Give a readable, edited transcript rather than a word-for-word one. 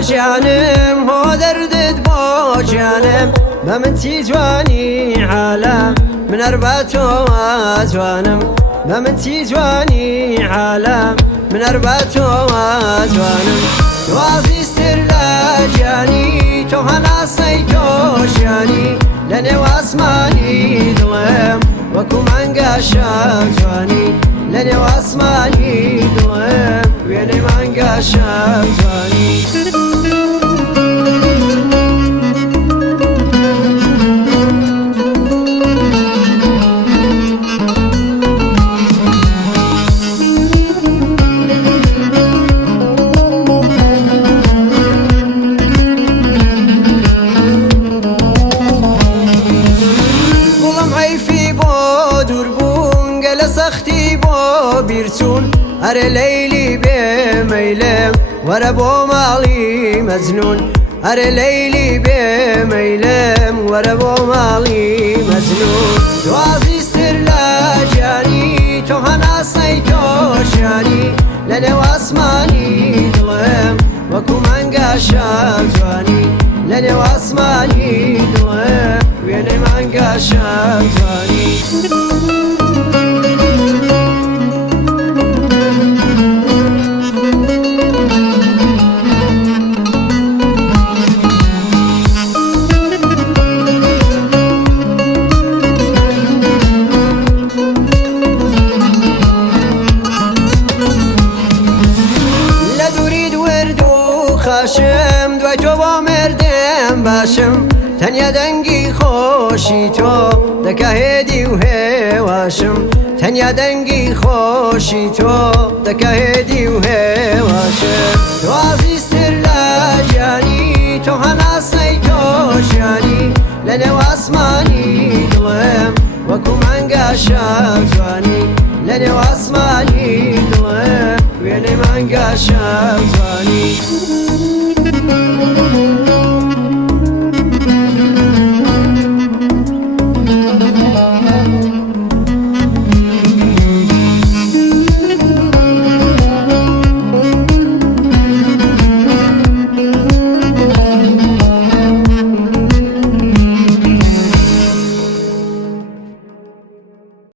جانم هو دردت بو جانم ما من تيجواني عالم من أربعة وازوانم ما من تيجواني عالم من أربعة وازوانم توازي استرلا جاني تو هناسي توشاني لني واسماني دلم وكو منقا شاكواني لني واسماني دلم ويني منقا شاكواني سختي بو بيرسون أرى ليلي بميلم ورا بو مالي مزنون أرى ليلي بميلم ورا بو مالي مزنون توازي استرلا جاني تو هناسي توشاني لني واسماني دلم وكو منقا شاكواني لني واسماني دلم ويني منقا شاكواني خاشم دوای تو با مردم باشم تنیا دنگی خوشی تو دکه هدی و هواشم تنیا دنگی خوشی تو دکه هدی و هواشم تو عزیزتر لجانی تو هناسی توشانی لنه و اسمانی دلم وکو منگا شاکوانی لنه و اسمانی دلم وینه منگا شاکوانی